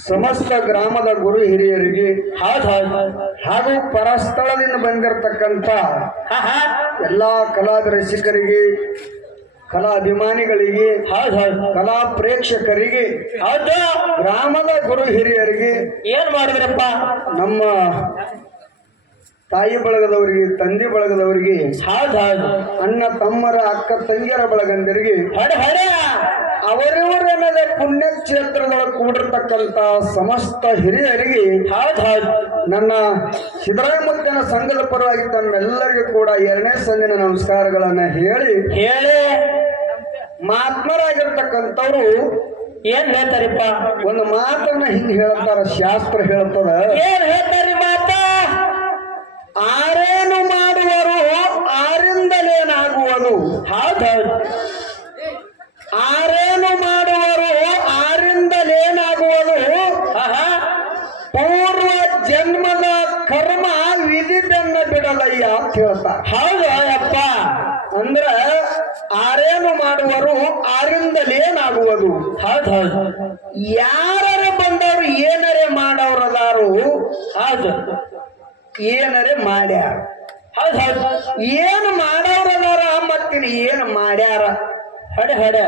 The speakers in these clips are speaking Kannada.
ಸಮಸ್ತ ಗ್ರಾಮದ ಗುರು ಹಿರಿಯರಿಗೆ ಹಾಗೂ ಪರಸ್ಥಳದಿಂದ ಬಂದಿರತಕ್ಕಂಥ ಎಲ್ಲ ಕಲಾ ರಸಿಕರಿಗೆ ಕಲಾ ಅಭಿಮಾನಿಗಳಿಗೆ ಕಲಾ ಪ್ರೇಕ್ಷಕರಿಗೆ ಗ್ರಾಮದ ಗುರು ಹಿರಿಯರಿಗೆ ಏನ್ ಮಾಡಿದ್ರಪ್ಪ? ನಮ್ಮ ತಾಯಿ ಬಳಗದವರಿಗೆ ತಂದೆ ಬಳಗದವರಿಗೆ ಅಣ್ಣ ತಮ್ಮರ ಅಕ್ಕ ತಂಗಿಯರ ಬಳಗಂದರಿಗೆ ಪುಣ್ಯ ಪುಣ್ಯಕ್ಷೇತ್ರದೊಳಗೆ ಕೂಡಿರ್ತಕ್ಕಂಥ ಸಮಸ್ತ ಹಿರಿಯರಿಗೆ ನನ್ನ ಸಿದ್ದರಾಮಯ್ಯನ ಸಂಘದ ಪರವಾಗಿ ತಮ್ಮೆಲ್ಲರಿಗೂ ಕೂಡ ಎರಡನೇ ಸಂದಿನ ನಮಸ್ಕಾರಗಳನ್ನ ಹೇಳಿ ಹೇಳಿ. ಮಹಾತ್ಮರಾಗಿರ್ತಕ್ಕಂಥವ್ರು ಏನ್ ಹೇಳ್ತಾರಿಪ್ಪ? ಒಂದು ಮಾತನ್ನ ಹಿಂಗ್ ಹೇಳ್ತಾರ ಶಾಸ್ತ್ರ ಹೇಳ್ತದ. ಏನ್ ಹೇಳ್ತಾರಿ ಮಾತ? ಆರೇನು ಮಾಡುವರು ಆರಿಂದಲೇನಾಗುವುದು ಹೌದ್ ಅಂತ ಹೇಳ್ತಾರ ಹೌದು ಅಪ್ಪ ಅಂದ್ರ ಆರೇನು ಮಾಡುವರು ಆರಿಂದಲೇನಾಗುವುದು ಹೌದ್ ಹೌದು. ಯಾರರೆ ಬಂದವರು ಏನರೆ ಮಾಡವ್ರದಾರು ಹೌದು. ಏನರೆ ಮಾಡ್ಯಾರ? ಹೌದ್ ಹೌದ್. ಏನು ಮಾಡವ್ರದಾರ ಮತ್ತಿನ ಏನು ಮಾಡ್ಯಾರ? ಹಡೆ ಹಡೆ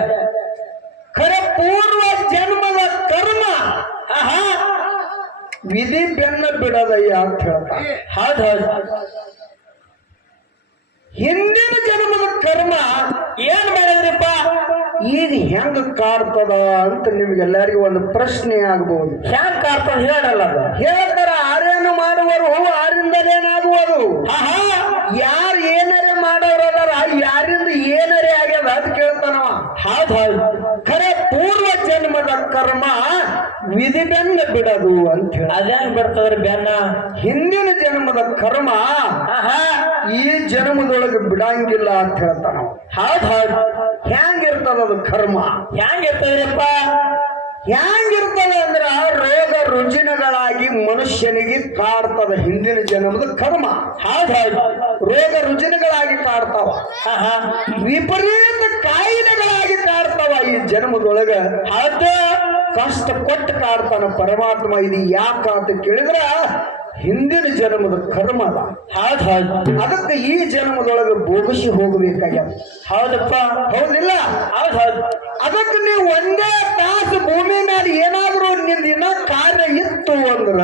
ಖರೆ ಪೂರ್ವ ಜನ್ಮದ ಕರ್ಮ. ವಿಧಿ ಬೆನ್ನ ಬಿಡದಯ್ಯ ಅಂತ ಹೇಳ್ತಾರೆ. ಹೌದ್ ಹೌದ್. ಹಿಂದಿನ ಜನ್ಮದ ಕರ್ಮ ಏನ್ ಮಾಡಿದ್ರಿಪ್ಪ? ಈಗ ಹೆಂಗ ಕಾಡ್ತದ ಅಂತ ನಿಮ್ಗೆಲ್ಲರಿಗೂ ಒಂದು ಪ್ರಶ್ನೆ ಆಗಬಹುದು. ಹೆಂಗ್ ಕಾಡ್ತದ ಹೇಳಲ್ಲ ಹೇಳ್ತಾರ ಆರೇನು ಮಾಡುವರು ಆರಿಂದಲೇನಾಗುವುದು? ಯಾರು ಏನಾರ ಮಾಡೋರಲ್ಲ ಯಾರಿಂದ ಏನಾರೇ ಆಗ್ಯದ ಅದು ಕೇಳ್ತಾನವ. ಹೌದ್ ಹೌದು. ಖರೆ ಪೂರ್ವ ಜನ್ಮದ ಕರ್ಮ ವಿಧಿ ಬೆನ್ನ ಬಿಡದು ಅಂತ ಹೇಳಿ. ಅದೇನ್ ಬರ್ತದ್ರಿ ಬೆನ್ನ ಹಿಂದಿನ ಜನ್ಮದ ಕರ್ಮ ಈ ಜನ್ಮದೊಳಗೆ ಬಿಡಂಗಿಲ್ಲ ಅಂತ ಹೇಳ್ತಾನ ಹೌದ್ ಹೌದ್. ಹೆಂಗಿರ್ತದ ಅದು ಕರ್ಮ? ಹ್ಯಾಂಗ್ ಇರ್ತದ್ರಿಪ್ಪ ಹೆಂಗಿರ್ತದೆ ಅಂದ್ರ ರೋಗ ರುಜಿನಗಳಾಗಿ ಮನುಷ್ಯನಿಗೆ ಕಾಡ್ತದ ಹಿಂದಿನ ಜನ್ಮದ ಕರ್ಮ. ಹೌದ್ ಹೌದ್. ರೋಗ ರುಜಿನಗಳಾಗಿ ಕಾಡ್ತಾವ. ವಿಪರೀತ ಕಾಯಿಲೆಗಳಾಗಿ ಕಾಡ್ತಾವ ಈ ಜನ್ಮದೊಳಗ. ಹೌದು. ಕಷ್ಟ ಕೊಟ್ಟು ಕಾಡ್ತಾನ ಪರಮಾತ್ಮ ಇದು ಯಾಕ ಅಂತ ಕೇಳಿದ್ರ ಹಿಂದಿನ ಜನ್ಮದ ಕರ್ಮ ಅಲ್ಲ ಅದಕ್ಕೆ ಈ ಜನ್ಮದೊಳಗೆ ಬೋಗಿಸಿ ಹೋಗಬೇಕಾಗ್ಯದ. ಹೌದಪ್ಪ ಹೌದಿಲ್ಲ? ಹೌದು ಹೌದು ಅದಕ್ಕೆ ನೀವು ಒಂದೇ ತಾಸು ಭೂಮಿ ಮೇಲೆ ಏನಾದ್ರೂ ನಿಂದಿನ ಕಾರ್ಯ ಇತ್ತು ಅಂದ್ರ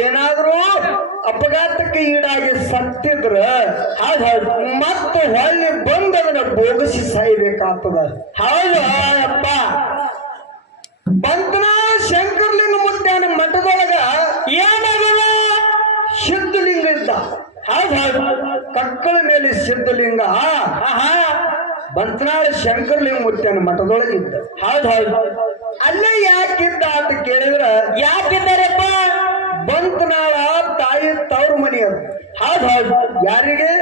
ಏನಾದರೂ ಅಪಘಾತಕ್ಕೆ ಈಡಾಗಿ ಸತ್ತಿದ್ರ ಹೌದ್ ಹೌದು ಮತ್ತೆ ಹೊಳ್ಳಿ ಬಂದು ಅದನ್ನ ಬೋಗಿಸಿ ಸಾಯ್ಬೇಕಾಗ್ತದ. ಹೌದು ಬಂತನಾಳ ಶಂಕರ್ಲಿಂಗ ಮುಟ್ಟಾನ ಮಠದೊಳಗ ಏನಾಗಲ್ಲ ಸಿದ್ಧಲಿಂಗ ಇದ್ದ. ಹೌದು ಕಕ್ಕಳ ಮೇಲೆ ಸಿದ್ಧಲಿಂಗ. ಬಂತನಾಳ ಶಂಕರ್ಲಿಂಗ ಮುಟ್ಟಾನ ಮಠದೊಳಗೆ ಇದ್ದ. ಹೌದು ಹೌದು ಅಲ್ಲೇ ಯಾಕಿದ್ದ ಅಂತ ಕೇಳಿದ್ರ, ಯಾಕಿದ್ದಾರಪ್ಪ? ಬಂತನಾಳ ತಾಯಿ ತವ್ರ ಮನೆಯವರು ಹೌದು ಹೌದ್ ಯಾರಿಗೆ?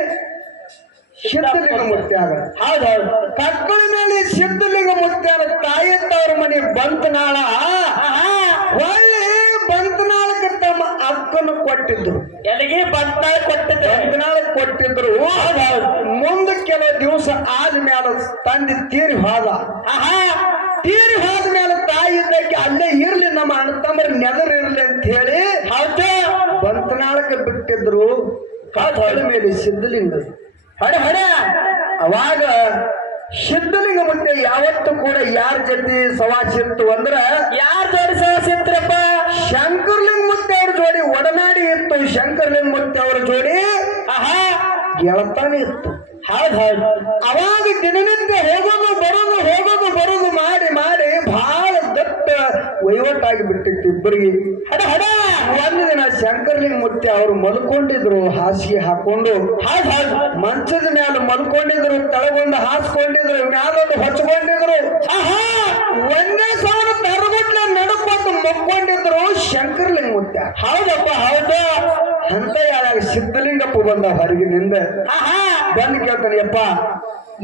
ಸಿದ್ಧಲಿಂಗ ಮುತ್ಯಾಗ ಹೌದೌದು ಕಕ್ಕಳ ಕಕ್ಕಳಿನಲ್ಲಿ ಸಿದ್ಧಲಿಂಗ ಮುತ್ಯಾನ ತಾಯಿ ತವ್ರ ಮನೆ ಬಂತನಾಳ. ಒಳ್ಳೆ ಬಂತನಾಳಕ್ಕೆ ತಮ್ಮ ಅಕ್ಕನ ಕೊಟ್ಟಿದ್ರು. ಎಲ್ಲಿಗೆ? ಬಂತ ಕೊಟ್ಟಿದ್ರು. ಬಂತನಾಳ ಕೊಟ್ಟಿದ್ರು. ಹೌದ್ ಹೌದ್. ಮುಂದೆ ಕೆಲವು ದಿವಸ ಆದ್ಮೇಲೆ ತಂದೆ ತೀರಿ ಹೋದ. ತೀರಿ ಹೋದ ಮೇಲೆ ತಾಯಿ ಇದ್ದಕ್ಕೆ ಅಲ್ಲೇ ಇರ್ಲಿ ನಮ್ಮ ಅಣ್ಣ ತಮ್ಮ ನೆದರ್ ಇರ್ಲಿ ಅಂತ ಹೇಳಿ ಬಂತ ಬಂತನಾಳಕ್ಕೆ ಬಿಟ್ಟಿದ್ರು. ಕಾಲ ಮೇಲೆ ಸಿದ್ಧಲಿಂಗ ಹೊಡೆ ಹಣೆ. ಅವಾಗ ಸಿದ್ಧಲಿಂಗ ಮುಂದೆ ಯಾವತ್ತೂ ಕೂಡ ಯಾರ ಜೊತೆ ಸವಾಸಿತ್ತು ಅಂದ್ರ ಯಾರ ಜೋಡಿ ಸಹಸಿತ್ರಪ್ಪ ಶಂಕರ್ಲಿಂಗ ಮುತ್ತೆ ಅವ್ರ ಜೋಡಿ ಒಡನಾಡಿ ಇತ್ತು. ಶಂಕರ್ಲಿಂಗ ಮುತ್ತೆ ಅವ್ರ ಜೋಡಿ ಆಹಾ. ಗೆಳತಾನೆ ಇತ್ತು. ಹೌದ್ ಹೌದ್. ಅವಾಗ ದಿನನಿತ್ಯ ಹೋಗೋದು ಬರೋದು ಹೋಗೋದು ಬರೋದು ಮಾಡಿ ಮಾಡಿ ಬಹಳ ದಟ್ಟ ವಹಿವಾಟಾಗಿ ಬಿಟ್ಟಿತ್ತು ಇಬ್ಬರಿಗೆ. ಹಡಾ ಹೊಡೆ! ಒಂದು ದಿನ ಶಂಕರ್ಲಿಂಗ ಮುತ್ತೆ ಅವರು ಮಲ್ಕೊಂಡಿದ್ರು ಹಾಸಿಗೆ ಹಾಕೊಂಡು. ಮಂಚದ ಮೇಲೆ ಮಲ್ಕೊಂಡಿದ್ರು ತಳಗೊಂದು ಹಾಸ್ಕೊಂಡಿದ್ರು ಮ್ಯಾಲೊಂದು ಹೊಚ್ಕೊಂಡಿದ್ರು. ಒಂದೇ ಸಾವಿರ ತರಗಟ್ಲೆ ನಡ್ಕೊಂಡು ಮಕ್ಕೊಂಡಿದ್ರು ಶಂಕರ್ಲಿಂಗ ಮುತ್ತೆ ಹೌದಪ್ಪ ಹೌದು. ಅಂತ ಯಾರಾಗ ಸಿದ್ಧಲಿಂಗಪ್ಪ ಬಂದ ಹೊರಗಿನಿಂದ ಬಂದು ಕೇಳ್ತಾನೆ ಅಪ್ಪ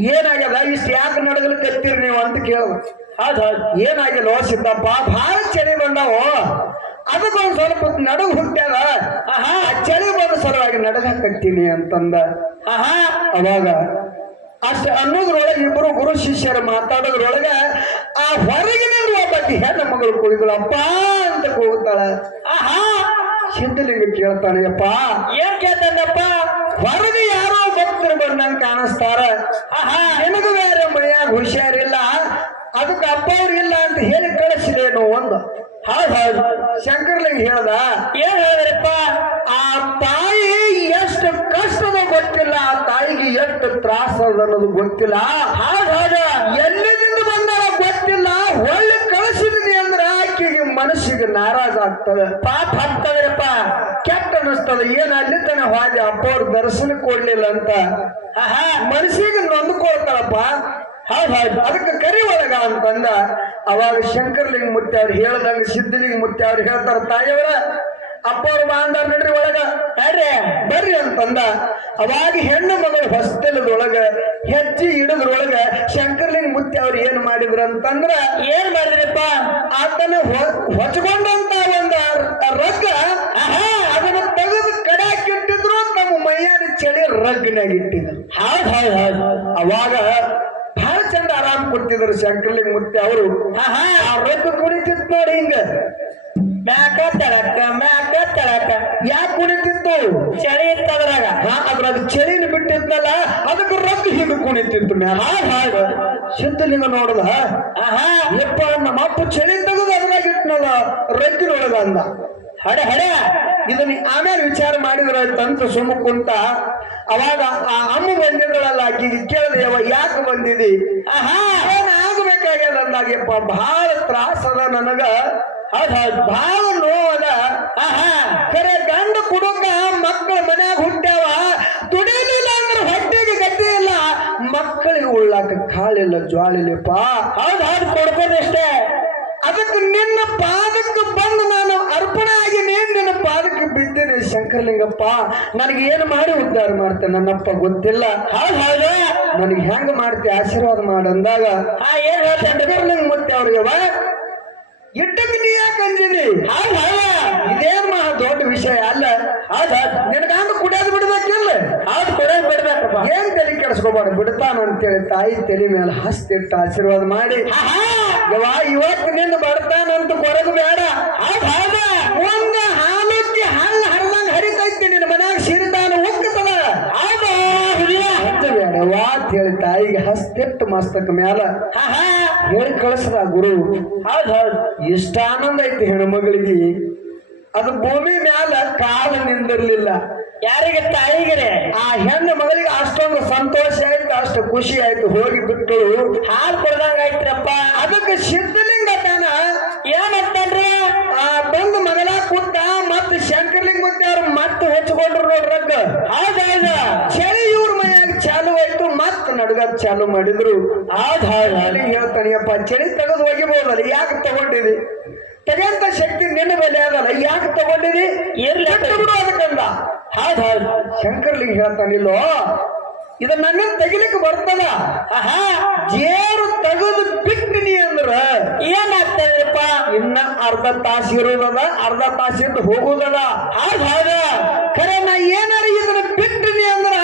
ಏನಾಗ್ಯದ? ಇಷ್ಟು ಯಾಕೆ ಕತ್ತೀರಿ ನೀವು? ಅಂತ ಹೌದ್ ಏನಾಗಿಲ್ಲ ಸಿದ್ದಪ್ಪ ಭಾಳ ಚಳಿ ಬಂದವು. ಅದಕ್ಕೊಂದು ಸ್ವಲ್ಪ ನಡಗ್ ಹುಟ್ಟ್ಯಾದ ಆಹಾ ಚಳಿ ಬಂದ ಸಲುವಾಗಿ ನಡಗಕತ್ತೀನಿ ಅಂತಂದ. ಆಹಾ. ಅವಾಗ ಅಷ್ಟ ಅನ್ನೋದ್ರೊಳಗೆ ಇಬ್ಬರು ಗುರು ಶಿಷ್ಯರು ಮಾತಾಡೋದ್ರೊಳಗೆ ಆ ಹೊರಗಿನ ಒಬ್ಬ ಹೆಣ್ಣು ಹೆಣ್ಣ ಮಗಳು ಕುಳಿದಳು ಅಪ್ಪ ಅಂತ ಕೂಗುತ್ತಾಳ. ಆಹಾ. ಸಿದ್ಧಲಿಂಗ ಕೇಳ್ತಾನೆ ಅಪ್ಪ ಏನ್ ಕೇಳ್ತಾನಪ್ಪ? ಹೊರಗೆ ಯಾರೋ ಭಕ್ತರು ಬಂದಂಗೆ ಕಾಣಿಸ್ತಾರ. ಆಹಾ. ನಿನಗೂ ಬೇರೆ ಮೈಯಾಗ ಹುಷಾರಿಲ್ಲ. ಅದಕ್ಕೆ ಅಪ್ಪ ಅವ್ರು ಇಲ್ಲ ಅಂತ ಹೇಳಿ ಕಳಿಸಿದೇನು ಒಂದು. ಹೌದ್ ಹೌದು ಶಂಕರ್ಲಿಂಗ ಹೇಳ್ದ, ಏನ್ ಹೇಳಿದ್ರಪ್ಪ? ಆ ತಾಯಿ ಎಷ್ಟು ಕಷ್ಟದ ಗೊತ್ತಿಲ್ಲ, ಆ ತಾಯಿಗೆ ಎಷ್ಟು ತ್ರಾಸ ಅನ್ನೋದು ಗೊತ್ತಿಲ್ಲ. ಹೌದ್ ಹೌದು ಎಲ್ಲಿಂದ ಬಂದಾರ ಗೊತ್ತಿಲ್ಲ. ಒಳ್ಳೆ ಕಳಿಸಿದ್ನಿ ಅಂದ್ರೆ ಆಕೆಗೆ ಮನಸ್ಸಿಗೆ ನಾರಾಜ ಆಗ್ತದೆ. ಪಾಪ ಹತ್ತದ್ರಪ್ಪ ಕೆಟ್ಟ ಅನಿಸ್ತದ. ಏನ್ ಅಲ್ಲಿ ತನ ಹಾಗೆ ಅಪ್ಪ ಅವ್ರ ದರ್ಶನ ಕೊಡ್ಲಿಲ್ಲ ಅಂತ ಮನಸ್ಸಿಗೆ ನೊಂದ್ಕೊಳ್ತಾರಪ್ಪ ಹೌದು ಅದಕ್ಕೆ ಕರಿ ಒಳಗ ಅಂತಂದ ಅವಾಗ ಶಂಕರ್ಲಿಂಗ ಮುತ್ತಾರ ಅವ್ರು ಹೇಳ್ದಂಗ ಸಿದ್ಧಲಿಂಗ ಮುತ್ತಿ ಅವ್ರು ಹೇಳ್ತಾರ ತಾಯಿಯವರ ಅಪ್ಪ ಅವ್ರು ಬಾಂದಾರ ನಡ್ರಿ ಒಳಗ. ಯಾರೇ ಬರ್ರಿ ಅಂತಂದ. ಅವಾಗ ಹೆಣ್ಣು ಮಗಳು ಹೊಸ್ತಲದೊಳಗ ಹೆಚ್ಚಿ ಇಡದ್ರೊಳಗ ಶಂಕರ್ಲಿಂಗ ಮುತ್ತೆ ಅವ್ರು ಏನ್ ಮಾಡಿದ್ರು ಅಂತಂದ್ರ ಏನ್ ಮಾಡಿದ್ರಪ್ಪ? ಆತನ ಹೊಚ್ಕೊಂಡಂತ ಒಂದು ರಗ್ಗ ಆಹಾ! ಅದನ್ನ ತೆಗೆದು ಕಡಾಕಿಟ್ಟಿದ್ರು ತಮ್ಮ ಮೈಯಾನ ಚಳಿ ರಗ್ನಾಗ ಇಟ್ಟಿದ್ರು. ಹೌದ್ ಹಾಯ್ ಹೌದು. ಅವಾಗ ಚಂದ ಆರಾಮ್ ಕೊಡ್ತಿದ್ರು ಶಂಕರ್ಲಿಂಗ ಮುತ್ತಿ ಅವರು. ರಗ್ಗ ಕುಣಿತಿತ್ತು ನೋಡಿ ಹಿಂಗ. ಮ್ಯಾಕ ತಳಕ ಮ್ಯಾಕ ತಳಕ. ಯಾಕೆ ಕುಣಿತಿತ್ತು ಚಳಿ ಇತ್ತದ್ರಾಗ ಹಾ ಅದ್ರಾಗ ಚಳಿನ ಬಿಟ್ಟಿದ್ನಲ್ಲ ಅದಕ್ಕೆ ರಗ್ಗ ಹಿಂಗ ಕುಣಿತಿತ್ತು ಮ್ಯಾಲ. ಹಾಗ ಸಿದ್ಧಲಿಂಗ ನೋಡದ? ಆಹಾ. ಯಪ್ಪ ನಮ್ಮ ಅಪ್ಪ ಚಳಿ ತೆಗೆದು ಅದ್ರಾಗ ಇಟ್ನಲ್ಲ ನೋಡದ ಅಂದ. ಹಡೆ ಹಡೆ. ಇದನ್ನ ಆಮೇಲೆ ವಿಚಾರ ಮಾಡಿದ್ರ ಅಂತ ಸುಮ್ಮ ಕುಂತ ಅವಾಗ ಆ ಅಮ್ಮ ಬಂದಿದ್ದಳಲ್ಲ ಆಕಿಗೆ ಕೇಳಿದೆ ಅವ ಯಾಕೆ ಬಂದಿದಿ? ಆಹಾ, ಏನ್ ಆಗ್ಬೇಕಾಗ್ಯದ? ಅಂದಾಗ್ಯಪ್ಪ ಬಹಳ ತ್ರಾಸದ ನನಗ. ಅದ ಬಹಳ ನೋವದ ಆಹಾ, ಕರೆ ಗಂಡ ಕುಡುಕ ಮಕ್ಕಳ ಮನ್ಯಾಗ ಹುಟ್ಟ್ಯಾವ. ದುಡಿಲಿಲ್ಲ ಅಂದ್ರೆ ಹೊಟ್ಟೆಗೆ ಗತಿ ಇಲ್ಲ. ಮಕ್ಕಳಿಗೆ ಉಳ್ಳಾಕ ಕಾಳಿಲ್ಲ ಜ್ವಾಳಿಲ್ಲಪ್ಪ ಹೌದ್ ಹೌದ್ ಕೊಡ್ಕೋದಷ್ಟೇ ಅದಕ್ಕೆ ನಿನ್ನ ಪಾದಕ್ಕೆ ಬಂದು ನಾನು ಅರ್ಪಣೆ ಆಗಿ ನೀನ್ ನಿನ್ನ ಪಾದಕ್ಕೆ ಬಿದ್ದೇನೆ ಶಂಕರಲಿಂಗಪ್ಪ ನನಗೆ ಏನು ಮಾಡಿ ಉದ್ಧಾರ ಮಾಡ್ತೆ ನನ್ನಪ್ಪ ಗೊತ್ತಿಲ್ಲ. ನನಗೆ ಹೆಂಗ ಮಾಡ್ತಿ ಆಶೀರ್ವಾದ ಮಾಡಂದಾಗ ಅಂದಾಗ ಏನ್ ಶಂಕರಲಿಂಗ ಮತ್ತೆ ಅವ್ರಿಗೆ ಇಟ್ಟಕ್ಕೆ ನೀ ಯಾಕೆ ಅಂಜಿದಿ ಇದೇನ್ ಮಹಾ ದೊಡ್ಡ ವಿಷಯ ಅಲ್ಲ. ಆದ ಹೌದ್ ನಿನಗಾಂತ ಕುಡಿಯೋದು ಬಿಡ್ಬೇಕಿಲ್ಲ? ಹೌದ್ ಕೊಡೋದ್ ಬಿಡ್ಬೇಕಪ್ಪ. ಏನ್ ತಲೆ ಕೆಡಿಸ್ಕೋಬಾರ್ದು? ಬಿಡ್ತಾನ ಅಂತೇಳಿ ತಾಯಿ ತಲೆ ಮೇಲೆ ಹಸ್ತಿಟ್ಟ ಆಶೀರ್ವಾದ ಮಾಡಿ. ಯವ್ವ ಇವತ್ತು ನಿನ್ನ ಬರ್ತಾನಂತ ಕೊರಗು ಬೇಡ. ಹೌದ್ ಹೌದು ಒಂದ ಹಾಲುಕ್ಕಿ ಹಳ್ಳ ಹರಿದಂಗ ಹರಿತೈತಿ ನಿನ್ನ ಮನ್ಯಾಗ ಸಿರಿತಾನ ಉಕ್ಕತದ ಹೌದು ಹುಲಿಯ ಬೇಡವಾ ಹೇಳಿ ತಾಯಿಗೆ ಹಸ್ತಿಟ್ಟು ಮಸ್ತಕ ಮ್ಯಾಲ ಹೇಳಿ ಕಳಿಸ್ರ ಗುರು? ಹೌದ್ ಹೌದ್ ಇಷ್ಟ ಆನಂದ ಐತಿ ಹೆಣ್ಮಗಳಿಗೆ. ಅದು ಭೂಮಿ ಮ್ಯಾಲ ಕಾಲ ನಿಂದಿರ್ಲಿಲ್ಲ. ಯಾರಿಗೆ ತಾಯಿಗೆ ಆ ಹೆಣ್ಣು ಮಗಳಿಗೆ ಅಷ್ಟೊಂದು ಸಂತೋಷ ಆಯ್ತು ಅಷ್ಟು ಖುಷಿ ಆಯ್ತು ಹೋಗಿ ಬಿಟ್ಟಳು. ಹಾಲ್ ಕೊಡ್ದಂಗ ಆಯ್ತ್ರಪ್ಪ. ಅದಕ್ಕೆ ಸಿದ್ಧಲಿಂಗ ತಾನ ಏನಂತಾನ್ರಿ ಆ ಬಂದು ಮಗಲ ಕುಂತ ಮತ್ತೆ ಶಂಕರ್ಲಿಂಗ ಮತ್ತೆ ಅವ್ರು ಮತ್ತೆ ಹೆಚ್ಚಕೊಂಡ್ರು ನೋಡ್ರಕ್ಕ. ಹೌದ್ ಹೌದು. ಚಳಿ ಇವ್ರ ಮನ್ಯಾಗ ಚಾಲು ಆಯ್ತು ಮತ್ತೆ ನಡುಗ ಚಾಲು ಮಾಡಿದ್ರು. ಆಧಾರ ಹೇಳ್ತಾನೆಯಪ್ಪ ಚಳಿ ತೆಗೆದು ಒಗಿಬಹುದಲ್ಲ ಯಾಕೆ ತಗೊಂಡಿದಿ? ತೆಗೆಂತ ಶಕ್ತಿ ನಿನ್ನ ಮೇಲೆ ಅದಲ್ಲ ಯಾಕೆ ತಗೊಂಡಿದಿ? ಇರ್ಲಿ ಅದಕ್ಕಂದ ಆಧಾರ ಶಂಕರ್ಲಿಂಗ್ ಹೇಳ್ತಾನಿಲ್ಲೋ ಇದ ನನ್ನ ತೆಗಿಲಿಕ್ಕೆ ಬರ್ತದ? ಆಹಾ ಜೇರು ತೆಗೆದು ಬಿಟ್ಟಿನಿ ಅಂದ್ರ ಏನಾಗ್ತದಪ್ಪ ಇನ್ನ ಅರ್ಧ ತಾಸು ಇರುವುದದ ಅರ್ಧ ತಾಸಿಂದ ಹೋಗುದದ. ಹೌದ್ ಹೌದು ಖರೆ ನಾ ಏನಾರ ಇದನ್ನ ಬಿಟ್ಟಿನಿ ಅಂದ್ರ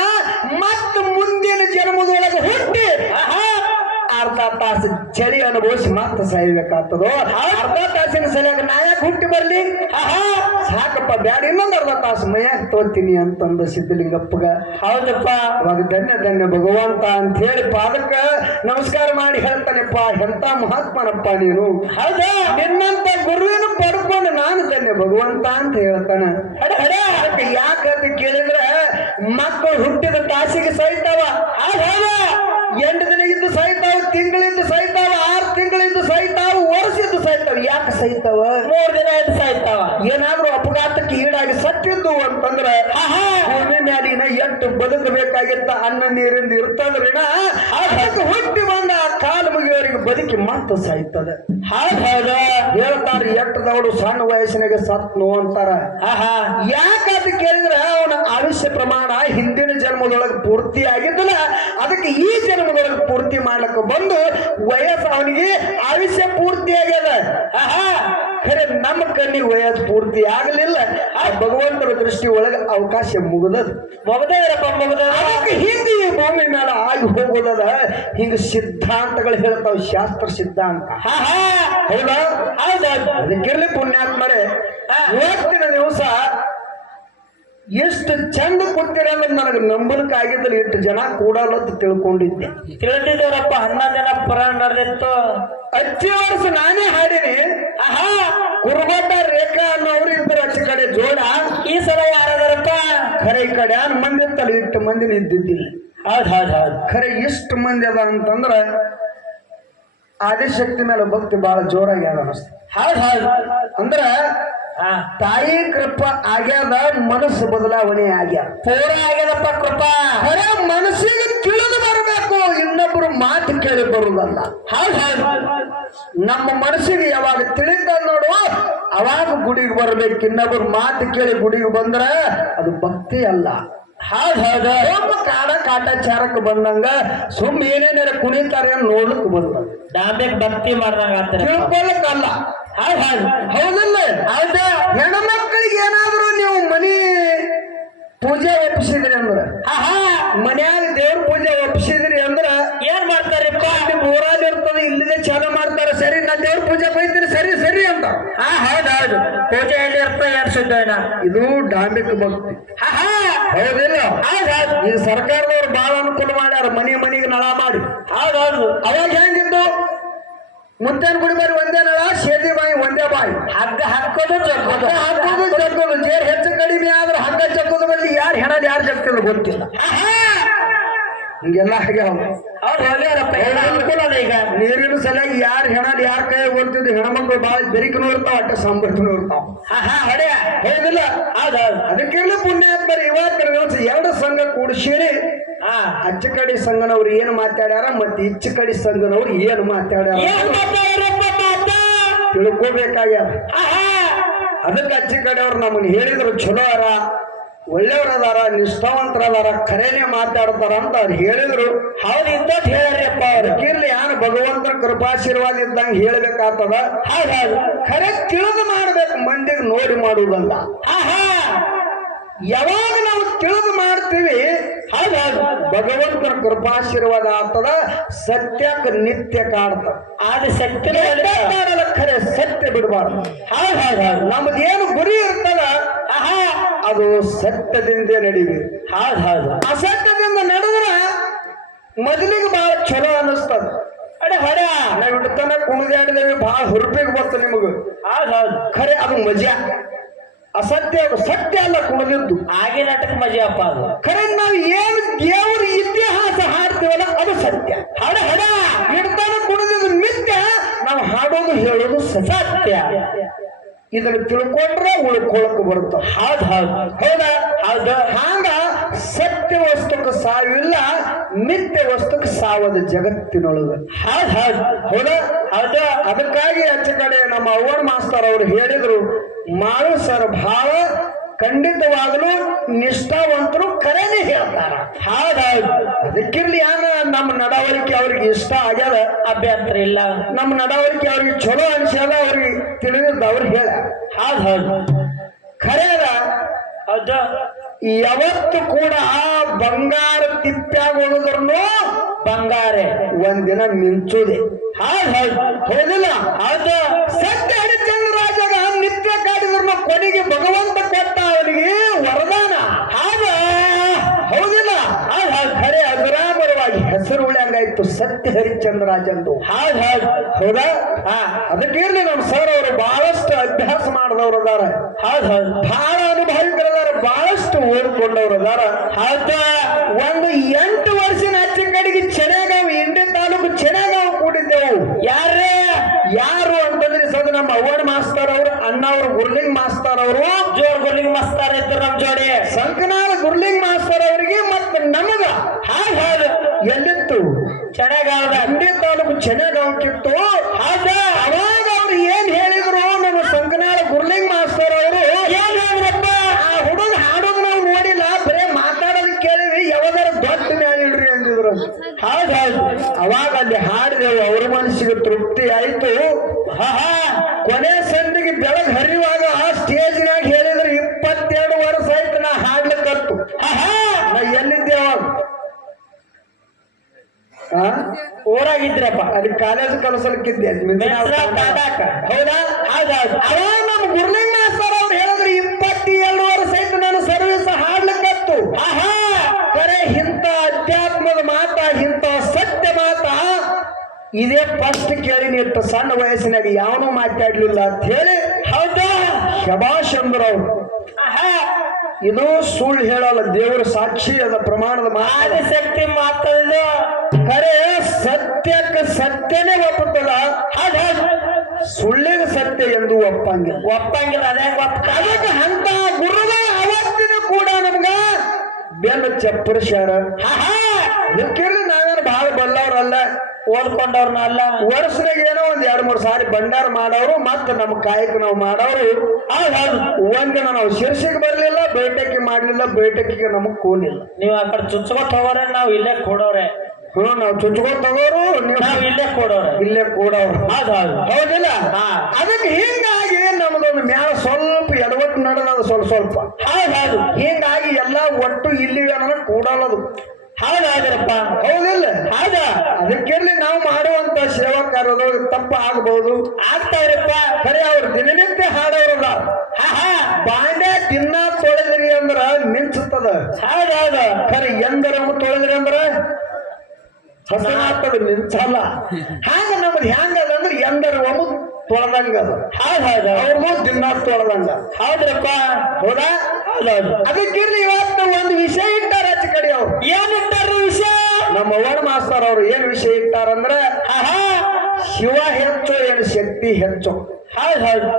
ಮತ್ತ ಮುಂದಿನ ಜನ್ಮದೊಳಗೆ ಹುಟ್ಟಿ ಆಹಾ ಅರ್ಧ ತಾಸು ಚಳಿ ಅನುಭವಿಸಿ ಮತ್ತೆ ಸಾಯ್ಬೇಕಾಗ್ತದೋ? ಅರ್ಧ ತಾಸಿನ ಸಲಿಯಾಗ ನಾ ಹುಟ್ಟಿ ಬರ್ಲಿ. ಸಾಕಪ್ಪ, ಬ್ಯಾಡ, ಇನ್ನೊಂದು ಅರ್ಧ ತಾಸು ಮೈಯಾಗ ತೋತೀನಿ ಅಂತಂದ ಸಿದ್ಧಲಿಂಗಪ್ಪಗ. ಹೌದಪ್ಪ, ಅವಾಗ ಧನ್ಯ ಧನ್ಯ ಭಗವಂತ ಅಂತ ಹೇಳಿ ಪಾದಕ ನಮಸ್ಕಾರ ಮಾಡಿ ಹೇಳ್ತಾನೆಪ್ಪ, ಎಂತ ಮಹಾತ್ಮನಪ್ಪ ನೀನು. ಹೌದಾ, ನಿನ್ನಂತ ಗುರುವಿನ ಪಡ್ಕೊಂಡು ನಾನು ಧನ್ಯ ಭಗವಂತ ಅಂತ ಹೇಳ್ತಾನೆ. ಯಾಕಂತ ಕೇಳಿದ್ರೆ, ಮಕ್ಕಳು ಹುಟ್ಟಿದ ತಾಸಿಗೆ ಸಹಿತವ. ಹೌದು? ಎಂಟು ದಿನ ಇದ್ದು ಸಹಿತಾವ ತಿಂಗಳಿಂದ ಸಹಿತಾವ ಆರು ತಿಂಗಳಿಂದ ಸಹಿತಾವ ವರ್ಷದ್ದು ಸಹಿತಾವ ಯಾಕೆ ಸಹಿತಾವ ಮೂರ್ ದಿನ ಎದ್ದು ಸಹಿತಾವ ಏನಾದ್ರೂ ಅಪಘಾತಕ್ಕೆ ಈಡಾಗಿ ಸತ್ತಿದ್ದು ಅಂತಂದ್ರೆ ಭೂಮಿ ಎಷ್ಟು ಬದುಕಬೇಕಾಗಿತ್ತ ಅನ್ನ ನೀರಿಂದ ಇರ್ತದ್ರಿಣ? ಅದಕ್ಕೆ ಹುಟ್ಟಿ ಬಂದ ಆ ಕಾಲು ಮುಗಿಯವರಿಗೆ ಬದುಕಿ ಮಾತು ಸಾಯ್ತದ. ಹಾಗಾದ ಹೇಳ್ತಾರೆ, ಎಟ್ಟದವಳು ಸಣ್ಣ ವಯಸ್ಸಿನಾಗ ಸತ್ನು ಅಂತಾರ. ಆಹಾ ಯಾಕಂತ ಕೇಳಿದ್ರೆ ಅವನ ಆಯುಷ್ಯ ಪ್ರಮಾಣ ಹಿಂದಿನ ಜನ್ಮದೊಳಗೆ ಪೂರ್ತಿ ಆಗಿದ್ದಲ್ಲ. ಅದಕ್ಕೆ ಈ ಜನ್ಮದೊಳಗೆ ಪೂರ್ತಿ ಮಾಡಕ್ಕೆ ಬಂದು ವಯಸ್ಸು ಅವನಿಗೆ ಆಯುಷ್ಯ ಪೂರ್ತಿ ಆಗ್ಯದ. ಆಹಾ ಖರೆ ನಮ್ಮ ಕಣ್ಣಿಗೆ ವಯಸ್ಸು ಪೂರ್ತಿ ಆಗಲಿಲ್ಲ. ಆ ಭಗವಂತನ ದೃಷ್ಟಿ ಒಳಗೆ ಅವಕಾಶ ಮುಗಿದದು. ಮುಗ್ದದ್ರಪ್ಪ ಮುಗ್ದದ ಅದಕ್ಕೆ ಹಿಂದೆ ಭೂಮಿ ಮೇಲೆ ಆಗಿ ಹೋಗೋದದ. ಹಿಂಗ ಸಿದ್ಧಾಂತಗಳು ಹೇಳ್ತಾವ ಶಾಸ್ತ್ರ ಸಿದ್ಧಾಂತ. ಹೌದಾ? ಹೌದಾ ಅದಕ್ಕಿರ್ಲಿ ಪುಣ್ಯಾತ್ಮರೇ. ಇವತ್ತಿನ ದಿವಸ ಎಷ್ಟು ಚಂದ ಕೂತಿರೋದ್ರೆ ನನಗೆ ನಂಬಲಿಕ್ಕೆ ಆಗಿದ್ದಲ್ಲಿ ಎಷ್ಟು ಜನ ಕೂಡಲ್ಲ ಅಂತ ತಿಳ್ಕೊಂಡಿದ್ದೆ. ತಿಳಿದಿದ್ದವರಪ್ಪ ಹನ್ನೊಂದು ಜನ ಪುರಾಣ ನಡೆದಿತ್ತು ಅಚ್ಚಿ ವರ್ಷ ನಾನೇ ಹಾಡಿನಿ. ಆಹಾ ಕುರುಬಟ್ಟ ರೇಖಾ ಅನ್ನೋರು ಇದ್ದರು ಅಚ್ಚ ಕಡೆ ಜೋಡ ಈ ಸಲ ಯಾರದಾರಪ್ಪ? ಖರೆ ಈ ಕಡೆ ಮಂದಿ ಇತ್ತಲ್ಲ ಇಟ್ಟು ಮಂದಿ ನಿಂತಿದ್ದಿಲ್ಲ ಹೌದ್ ಹೌದ್ ಹೌದ್. ಖರೆ ಇಷ್ಟು ಮಂದಿ ಅದ ಅಂತಂದ್ರ ಆದಿಶಕ್ತಿ ಮೇಲೆ ಭಕ್ತಿ ಬಹಳ ಜೋರಾಗಿ ಅದ ಅನಿಸ್ತು ಹೌದ್ ಹೌದ್. ಅಂದ್ರ ತಾಯಿ ಕೃಪ ಆಗ್ಯಾದ ಮನಸ್ಸು ಬದಲಾವಣೆ ಆಗ್ಯಾದ ಪೂರ ಆಗ್ಯದಪ್ಪ ಕೃಪ. ಮನಸ್ಸಿಗೆ ತಿಳಿದು ಬರಬೇಕು ಇನ್ನೊಬ್ಬರು ಮಾತು ಕೇಳಿ ಬರುವುದಲ್ಲ. ನಮ್ಮ ಮನಸ್ಸಿಗೆ ಯಾವಾಗ ತಿಳಿದ ನೋಡು ಅವಾಗ ಗುಡಿಗೆ ಬರ್ಬೇಕು. ಇನ್ನೊಬ್ರು ಮಾತು ಕೇಳಿ ಗುಡಿಗೆ ಬಂದ್ರೆ ಅದು ಭಕ್ತಿ ಅಲ್ಲ. ಹೌದ್ ಹೌದು. ಸುಮ್ಮ ಕಾಡ ಕಾಟಾಚಾರಕ್ಕೆ ಬಂದಂಗ ಸುಮ್ಮ ಏನೇನಾರ ಕುಣಿತಾರೆ ನೋಡ್ಲಿಕ್ಕೆ ಬಂದ ಡಾಬೆ ಭಕ್ತಿ ಮಾಡ್ದಂಗ ತಿಳ್ಕೊಳಕ್ಕಲ್ಲ. ಹೌದ್ ಹೌದ್ ಹೌದಲ್ಲ? ಹೌದ ಹೆಣ್ಮಕ್ಳಿಗೆ ಏನಾದ್ರು ನೀವು ಮನಿ ಪೂಜೆ ಒಪ್ಪಿಸಿದ್ರಿ ಅಂದ್ರ? ಆಹಾ. ಮನ್ಯಾಗ ದೇವ್ರ ಪೂಜೆ ಒಪ್ಪಿಸಿದ್ರಿ ಅಂದ್ರ? ಏನ್ ಮಾಡ್ತಾರಪ್ಪ ಅಲ್ಲಿ ಊರಾಗ ಇರ್ತದೆ ಇಲ್ಲದೆ ಚಾಲು ಮಾಡ್ತಾರ ಸರಿ ನಾ ದೇವ್ರ ಪೂಜೆ ಬೈತೀನಿ ಸರಿ ಸರಿ ಅಂತ. ಹಾ ಹೌದ್ ಹೌದು ಪೂಜೆ ಎಲ್ಲಿ ಇರ್ತದೆ ಸುದ್ದಣ್ಣ? ಇದು ಡಾಂಬಿಕ ಭಕ್ತಿ. ಹೌದಿಲ್ಲ? ಹೌದ್ ಹೌದ್ ಈಗ ಸರ್ಕಾರದವ್ರು ಬಹಳ ಅನುಕೂಲ ಮಾಡ್ಯಾರ ಮನೆ ಮನೆಗೆ ನಳ ಮಾಡಿ. ಹೌದೌದು. ಹೌದು ಅವಾಗ ಹೆಂಗಿದ್ದು ಮುತ್ತೇನ್ ಗುಡಿ ಬರಿ ಒಂದೇ ನಳ ಸೇದಿ ಬಾಯಿ ಒಂದೇ ಬಾಯಿ. ಹಗ್ಗ ಹಾಕೋದು ಹಗ್ಗ ಹಾಕೋದು ಜಗ್ಗೋದು ಜೇರ್ ಹೆಚ್ಚು ಕಡಿಮೆ ಆದ್ರೆ ಹಗ್ಗ ಜಗ್ಗೋದು ಬಲ್ಲಿ ಯಾರು ಹೆಣದ ಯಾರು ಜಗ್ತಿಲ್ಲ ಗೊತ್ತಿಲ್ಲ. ಹಿಂಗೆಲ್ಲ ಆಗ್ಯಾವ. ಅವ್ರು ಹೇಳ್ಯಾರಪ್ಪ ಅನುಕೂಲ ಈಗ. ನೀರಿನ ಸಲುವಾಗಿ ಯಾರು ಹೆಣದ ಯಾರ ಕೈ ಓದ್ತಿದ್ದು ಹೆಣ್ಮಕ್ಳು ಭಾಳ ಬೆರಿಕ ಇರ್ತಾವ ಅಟ್ಟ ಸಂಬಂಧನೂ ಇರ್ತಾವ. ಆಹಾ ಹೊಡೆಯ ಹೌದಿಲ್ಲ? ಅದ ಅದಕ್ಕೆಲ್ಲ ಪುಣ್ಯಾತ್ಮರು ಇವತ್ತರ ದಿವಸ ಎರಡು ಸಂಘ ಕೂಡಿಸಿರಿ. ಆ ಅಚ್ಚ ಕಡೆ ಸಂಘನವ್ರು ಏನು ಮಾತಾಡ್ಯಾರ ಮತ್ತೆ ಇಚ್ಚ ಕಡೆ ಸಂಘನವ್ರು ಏನು ಮಾತಾಡ್ಯಾರ ತಿಳ್ಕೋಬೇಕಾಗ್ಯಾರ ಅದಕ್ಕೆ ಅಚ್ಚ ಕಡೆಯವ್ರು ನಮ್ಮನ್ನ ಹೇಳಿದ್ರು ಚಲೋ ಅರ ಒಳ್ಳೆಯವ್ರ ನಿಷ್ಠಾವಂತರದಾರ ಖರೇನೆ ಮಾತಾಡ್ತಾರ ಅಂತ ಅವ್ರು ಹೇಳಿದ್ರು. ಹೌದು ಇಂದಟ್ ಹೇಳ್ಯಾರಪ್ಪ ಅವ್ರು. ಅದಕ್ಕಿರ್ಲಿ ಯಾರು ಭಗವಂತನ ಕೃಪಾಶೀರ್ವಾದ ಇದ್ದಂಗೆ ಹೇಳ್ಬೇಕಾಗ್ತದ? ಹಾಗಾಗಿ ಖರೆ ತಿಳಿದು ಮಾಡ್ಬೇಕು ಮಂದಿಗೆ ನೋಡಿ ಮಾಡುವುದಲ್ಲ. ಆಹಾ! ಯಾವಾಗ ನಾವು ತಿಳಿದು ಮಾಡ್ತೀವಿ? ಹಾಗಾಗಿ ಭಗವಂತನ ಕೃಪಾಶೀರ್ವಾದ ಆಗ್ತದ ಸತ್ಯಕ್ಕೆ ನಿತ್ಯ ಕಾಡ್ತ ಆದ ಸತ್ಯ ಖರೆ ಸತ್ಯ ಬಿಡಬಾರ್ದು. ಹಾಗಾಗಿ ನಮ್ದೇನು ಗುರಿ ಇರ್ತದ ಅದು ಸತ್ಯದಿಂದ ನಡೀವಿ ಹಾಡ್ ಹೌದು ಅಸತ್ಯದಿಂದ ನಡೆದ್ರ ಮೊದಲಿಗೆ ಬಹಳ ಚಲೋ ಅನಿಸ್ತದ ಅಡೆ ಹಡ ನಾವು ಇಡ್ತಾನ ಕುಣಿದಾಡಿದೇವಿ ಬಹಳ ಹುರುಪಿಗೆ ಬರ್ತ ನಿಮಗೆ. ಹಾಡ್ ಹಾಡ್. ಖರೆ ಅದು ಮಜಾ. ಅಸತ್ಯ ಅದು ಸತ್ಯ ಅಲ್ಲ ಕುಣಿದಿದ್ದು. ಆಗಿನ ನಾಟಕ ಮಜಾ ಅಪ್ಪ ಅದು. ಖರೆ ನಾವು ಏನು ದೇವ್ರ ಇತಿಹಾಸ ಹಾಡ್ತೇವಲ್ಲ ಅದು ಸತ್ಯ. ಹಡ ಹಡ. ಇಡ್ತಾನ ಕುಣಿದಿದ್ದು ಮಿಥ್ಯ ನಾವು ಹಾಡೋದು ಹೇಳೋದು ಸತ್ಯ. ಇದನ್ನ ತಿಳ್ಕೊಂಡ್ರೆ ಉಳ್ಕೊಳಕ್ ಬರುತ್ತೆ. ಹಾದ ಹೌದು ಹೌದಾ? ಹಾದ ಹಾಗ ಸತ್ಯ ವಸ್ತುಕ್ಕೆ ಸಾವಿಲ್ಲ ನಿತ್ಯ ವಸ್ತುಕ್ಕೆ ಸಾವದ ಜಗತ್ತಿನೊಳಗ. ಹಾದ ಹಾದ ಹೌದಾ? ಅದ ಅದಕ್ಕಾಗಿ ಆಚ ಕಡೆ ನಮ್ಮ ಅವ್ವನ್ ಮಾಸ್ತರ್ ಅವರು ಹೇಳಿದ್ರು ಮಾಳು ಭಾವ ಖಂಡಿತವಾಗಲೂ ನಿಷ್ಠಾವಂತರು ಕರೆನೇ ಹೇಳ್ತಾರ. ಹಾಗಾಗಿ ಹೌದು ಅದಕ್ಕಿರ್ಲಿ ಯಾರ ನಮ್ಮ ನಡವಳಿಕೆ ಅವ್ರಿಗೆ ಇಷ್ಟ ಆಗ್ಯದ? ಅಭ್ಯಂತರ ಇಲ್ಲ. ನಮ್ಮ ನಡವಳಿಕೆ ಅವ್ರಿಗೆ ಚಲೋ ಅನ್ಸ್ಯದ ಅವ್ರಿಗೆ ತಿಳಿದಿದ್ದ ಅವ್ರಿಗೆ ಹೇಳ. ಹಾಗಾಗಿ ಹೌದು. ಖರೆ ಅದ ಯಾವತ್ತು ಕೂಡ ಬಂಗಾರ ತಿಪ್ಪಾಗೋದ್ರೂ ಬಂಗಾರ. ಒಂದಿನ ಮಿಂಚುದೆ ಹಾಗೆ ಹೌದು ಹೌದಿಲ್ಲ ಅದು ಸತ್ಯ ಕಾಡಿದ್ರು ಕೊನೆಗೆ ಭಗವಂತ ಕೊಟ್ಟ ಅವನಿಗೆ ವರದಾನ. ಹೌದು ಹೌದಿಲ್ಲ? ಹಾಗೆ ಖರೆ ಹೆಸರು ಉಳ್ಯಂಗಾಯ್ತು ಸತ್ಯ ಹರಿಚಂದ್ರ ರಾಜಂದು ಹಾಗ ಹೌದ? ಹಾ ಅದಕ್ಕೇರ್ಲಿ ನಮ್ಮ ಸರ್ ಅವರು ಬಹಳಷ್ಟು ಅಭ್ಯಾಸ ಮಾಡಿದವರು ಅದಾರ. ಹಾಗ ಬಹಳ ಅನುಭವಿಕರದಾರ ಬಹಳಷ್ಟು ಓದ್ಕೊಂಡವ್ರು ಅದಾರ. ಹೌದು ಒಂದು ಎಂಟು ವರ್ಷದ ಅಚ್ಚ ಕಡೆಗೆ ಚೆನ್ನಗಾವ್ ಇಂಡಿ ತಾಲೂಕು ಚೆನ್ನಗಾವ್ ಕೂಡಿದ್ದೆವು ಯಾರೇ ಯಾರು ಅಂತಂದ್ರೆ ಸದ ನಮ್ಮ ಅವ್ವನ ಮಾಸ್ತರ್ ಅವರು ಅಣ್ಣ ಅವರು ಗುರ್ಲಿಂಗ್ ಮಾಸ್ತರ್ ಅವರು ಜೋರ್ ಗುಲ್ಲಿಗೆ ಮಸ್ತಾರ ಇದ್ರು ನಮ್ ಜೋಡಿ ಸಂಕನಾಳ ಗುರ್ಲಿಂಗ್ ಮಾಸ್ತರ್ ಅವರಿಗೆ ಮತ್ತೆ ನಮಗ ಹೌದ್ ಹೌದು ಎಲ್ಲಿತ್ತು ಚೆನ್ನಾಗದ ಇಂಡಿ ತಾಲೂಕು ಚೆನ್ನಗಾವ್ಕಿತ್ತು ಹೌದ ಅವಾಗ ಅವ್ರು ಏನ್ ಹೇಳಿದ್ರು ನಮ್ಮ ಸಂಕನಾಳ ಗುರ್ಲಿಂಗ್ ಮಾಸ್ತರ್ ಅವರು ಏನ್ ಹೇಳಿದ್ರಪ್ಪ ಆ ಹುಡುಗ ಹಾಡೋದು ನಾವು ನೋಡಿಲ್ಲ ಬರೇ ಮಾತಾಡೋದು ಕೇಳಿವಿ ಯಾವ್ದಾರ ದೊಡ್ಡ ಮ್ಯಾಲಿಡ್ರಿ ಅಂದಿದ್ರು ಹೌದ್ ಹೌದು ಅವಾಗ ಅಲ್ಲಿ ಹಾಡಿದೆವು ಅವ್ರ ಮನಸ್ಸಿಗೆ ತೃಪ್ತಿ ಆಯ್ತು ಹಾ ಹಾ ಕೊನೆ ಸಂದಿಗೆ ಅಲ್ಲಿ ಕಾಲೇಜ್ ಕಲಸಲಿಕ್ಕಿದ್ದೆ. ಹೌದಾ? ಹೌದೌದು ಅವಾಗ ನಮ್ಮ ಗುರುಲಿಂಗ ಸರ್ ಅವ್ರು ಹೇಳಿದ್ರು ಇಪ್ಪತ್ತೇಳು ವರ್ಷ ಆಯ್ತು ನಾನು ಸರ್ವಿಸ್ ಹಾಡ್ಲಿಕ್ಕತ್ತು. ಆಹಾ! ಕರೆ ಇಂಥ ಅಧ್ಯಾತ್ಮದ ಮಾತ ಇಂಥ ಸತ್ಯ ಮಾತ. ಇದೇ ಫಸ್ಟ್ ಕೇಳಿ ಇಟ್ಟು ಸಣ್ಣ ವಯಸ್ಸಿನಾಗ ಯಾವನು ಮಾತಾಡ್ಲಿಲ್ಲ ಅಂತ ಹೇಳಿ ಹೌದಾ? ಶಬಾಷ್ ಅಂದ್ರು ಅವ್ರು ಇದು ಸುಳ್ಳು ಹೇಳಲ್ಲ ದೇವರ ಸಾಕ್ಷಿ ಅದ ಪ್ರಮಾಣದ ಮಾತ. ಶಕ್ತಿ ಮಾತಾಡಿದು ಖರೆ ಸತ್ಯಕ್ಕೆ ಸತ್ಯನೇ ಒಪ್ಪತ್ತಲ್ಲ ಹಾಗ ಸುಳ್ಳಿನ ಸತ್ಯ ಎಂದು ಒಪ್ಪಂಗಿಲ್ಲ ಒಪ್ಪಂಗಿಲ್ಲ ಅದೇ ಅದಕ್ಕೆ ಅಂತ ಗುರುಗಳ ಅವತ್ತಿನ ಕೂಡ ನಮ್ಗ ಬೆನ್ನು ಚಪ್ಪರಿಸ್ಯಾರ. ಆಹಾ ಇದಕ್ಕಿರ್ಲಿ ನಾವೇನು ಬಹಳ ಬಲ್ಲವ್ರಲ್ಲ, ಓದ್ಕೊಂಡವ್ರನ್ನ ಅಲ್ಲ. ವರ್ಷದಾಗ ಏನೋ ಒಂದ್ ಎರಡ್, ಮೂರ್ ಸಾರಿ ಭಂಡಾರ ಮಾಡೋರು ಮತ್ತ ನಮ್ಮ ಕಾಯಕ ನಾವು ಮಾಡೋರು. ಒಂದಿನ ನಾವು ಶಿರ್ಸಿಗೆ ಬರ್ಲಿಲ್ಲ ಬೇಟಕ್ಕೆ ಮಾಡ್ಲಿಲ್ಲ ಬೇಟಕ್ಕಿಗೆ ನಮಗ್ ಕೂನಿಲ್ಲ. ನೀವು ಆ ಕಡೆ ಚುಚ್ಕೊತ್ ಹೋಗೋರೆ, ನಾವು ಇಲ್ಲೇ ಕೊಡೋರೆ ಹ್ಮ್ ನಾವು ಚುಚ್ಕೊಂಡ್ ತಗೋರು ನಾವು ಇಲ್ಲೇ ಕೊಡೋರು. ಇಲ್ಲೇ ಕೊಡೋರು. ಹೌದು ಹೌದಿಲ್ಲ. ಅದಕ್ಕೆ ಹಿಂಗಾಗಿ ನಮ್ದೊಂದು ಮ್ಯಾಲ ಸ್ವಲ್ಪ ಎಡವಟ್ಟು ನಡೆದ ಸ್ವಲ್ಪ ಸ್ವಲ್ಪ. ಹೌದು ಹಿಂಗಾಗಿ ಎಲ್ಲ ಒಟ್ಟು ಇಲ್ಲಿ ಅನ್ನೋದು ಕೂಡಲ್ಲದು ಹೌದು ಹೌದ್ರಪ್ಪ ಹೌದಿಲ್ಲ? ಹಾಗ ಅದಕ್ಕೆಲ್ಲಿ ನಾವು ಮಾಡುವಂತ ಸೇವಾ ಕಾರ್ಯದೊಳಗೆ ತಪ್ಪು ಆಗಬಹುದು ಆಗ್ತಾವ್ರಪ್ಪ. ಖರೆ ಅವ್ರು ದಿನನಿತ್ಯ ಹಾಡೋರಲ್ಲ. ಬಾಂಡೆ ದಿನ ತೊಳೆದ್ರಿ ಅಂದ್ರ ಮಿಂಚುತ್ತದ. ಹೌದು ಹೌದು. ಖರೆ ಎಂದರ ತೊಳೆದ್ರಿ ಅಂದ್ರ ಹಸನಾಗ್ತದ ಮಿಂಚಲ್ಲ ಹಾಗ ನಮ್ದು ಹೆಂಗದ ಅಂದ್ರೆ ಎಂದರ ಒಮ್ಮೆ ತೊಳೆದಂಗ ಅದು. ಹೌದು ಹೌದು ದಿನ ತೊಳೆದಂಗ. ಹೌದ್ರಪ್ಪ. ಹೌದಾ? ಹೌದೌದು ಅದಕ್ಕಿರ್ಲಿ ಇವತ್ತು ಒಂದು ವಿಷಯ ಇಟ್ಟಾರ ಆಚೆ ಕಡೆ ಅವ್ರು. ಏನಿಟ್ಟಾರ ವಿಷಯ? ನಮ್ಮ ವರ್ಣ ಮಾಸ್ತರ್ ಅವ್ರು ಏನ್ ವಿಷಯ ಇಟ್ಟಾರಂದ್ರೆ ಆಹಾ. ಶಿವ ಹೆಚ್ಚು ಏನು ಶಕ್ತಿ ಹೆಚ್ಚು. ಹೌದ್ ಹೌದು.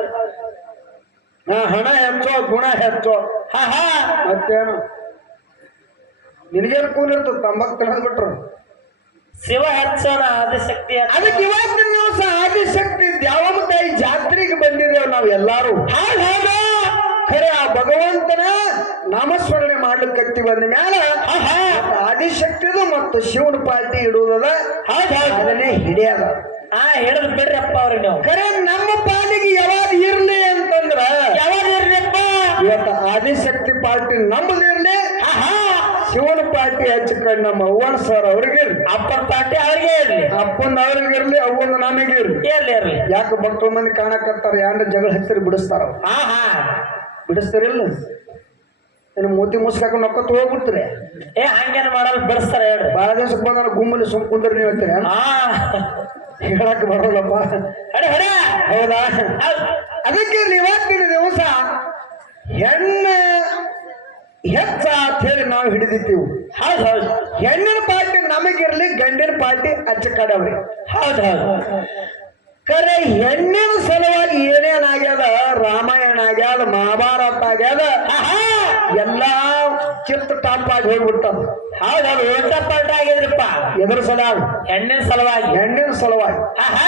ಹಾ, ಹಣ ಹೆಚ್ಚು ಗುಣ ಹೆಚ್ಚು. ಹಾ ಮತ್ತೇನು? ನಿನಗೇನು ಕೂಲಿರ್ತದ ತಂಬಕ್ ತಿನ್ನದ್ಬಿಟ್ರು ಶಿವ ಹಚ್ಚನ ಆದಿಶಕ್ತಿ. ಅದಕ್ಕೆ ಇವತ್ತಿನ ದಿವಸ ಆದಿಶಕ್ತಿ ದ್ಯಾವಮ್ಮ ತಾಯಿ ಜಾತ್ರೆಗೆ ಬಂದಿದ್ದೇವೆ ನಾವು ಎಲ್ಲಾರು. ಹೌದು ಖರೆ ಆ ಭಗವಂತನ ನಾಮಸ್ಮರಣೆ ಮಾಡ್ಲಿಕ್ಕೆ ಬಂದ ಮ್ಯಾಲ ಆದಿಶಕ್ತಿದು ಮತ್ತು ಶಿವನ ಪಾರ್ಟಿ ಇಡುವುದದ ಅದನ್ನೇ ಹಿಡಿಯದ ಆ ಹಿಡಿದು ಬಿಡ್ರಪ್ಪ ಅವ್ರಿಗೆ ನಾವು. ಖರೆ ನಮ್ಮ ಪಾಲಿಗೆ ಯಾವಾಗ ಇರ್ಲಿ ಅಂತಂದ್ರ ಯಾವಾಗ ಇರ್ಲಿಪ್ಪ ಇವತ್ತು ಆದಿಶಕ್ತಿ ಪಾರ್ಟಿ ನಮ್ಮದು ಶಿವನ ಪಾರ್ಟಿ ಹಚ್ಚಿಕೊಂಡು ನಮ್ಮ ಅವ್ವನ ಸರ್ ಅವ್ರಿಗೆ ಅಪ್ಪನ ಪಾಟಿ ಅವ್ರಿಗೆ ಇರ್ಲಿ. ಅಪ್ಪನ ಅವ್ರಿಗಿರ್ಲಿ ಅವ್ವನ ಇರ್ಲಿ. ಎಲ್ಲಿ ಇರ್ಲಿ. ಯಾಕೆ ಮಕ್ಕಳ ಮಂದಿ ಕಾಣಕತ್ತಾರ? ಯಾರ ಜಗಳ ಹತ್ತಿರ ಬಿಡಿಸ್ತಾರ? ಹಾ ಆಹಾ ಬಿಡಿಸ್ತಾರಿಲ್ಲ? ಇನ್ನು ಮೂತಿ ಮುಸ್ಕಾಕೊಂಡು ನೊಕ್ಕ ಹೋಗ್ಬಿಡ್ತಾರೆ ಏ ಹಂಗೇನು ಮಾಡಲ್ಲ ಬಿಡಿಸ್ತಾರ ಹೇಳ್ರಿ. ಬಹಳ ದಿವಸಕ್ಕೆ ಬಂದ್ರೆ ಗುಮ್ಮಲ್ಲಿ ಸುಮ್ ಕುಂದ್ರೆ ನೀವು ಹಾ. ಹೇಳಕ್ ಬರೋಲ್ಲಪ್ಪ. ಹಡೆ ಹೌದಾ? ಅದಕ್ಕೆ ಇವತ್ತಿನ ದಿವಸ ಹೆಣ್ಣ ಹೆಚ್ಚ ಅಂತ ಹೇಳಿ ನಾವು ಹಿಡಿದಿದ್ದೀವಿ ಹೌದು ಹೌದು. ಹೆಣ್ಣಿನ ಪಾರ್ಟಿ ನಮಗಿರ್ಲಿ, ಗಂಡಿನ ಪಾರ್ಟಿ ಅಚ್ಚ ಕಡವ್ರಿ. ಹೌದು ಹೌದು. ಕರೆ ಹೆಣ್ಣಿನ ಸಲುವಾಗಿ ಏನೇನಾಗ್ಯದ? ರಾಮಾಯಣ ಆಗ್ಯಾದ, ಮಹಾಭಾರತ ಆಗ್ಯಾದ? ಎಲ್ಲಾ ಚಿತ್ತ ಟಾಪ್ ಆಗಿ ಹೋಗ್ಬಿಟ್ಟದ ಹೌದು ಹೌದು ಉಲ್ಟಾ ಪಲ್ಟಾ ಆಗಿದ್ರಪ್ಪ. ಎದ್ರ ಸಲವಾಗಿ ಹೆಣ್ಣಿನ ಸಲುವಾಗಿ. ಹೆಣ್ಣಿನ ಸಲುವಾಗಿ. ಆಹಾ!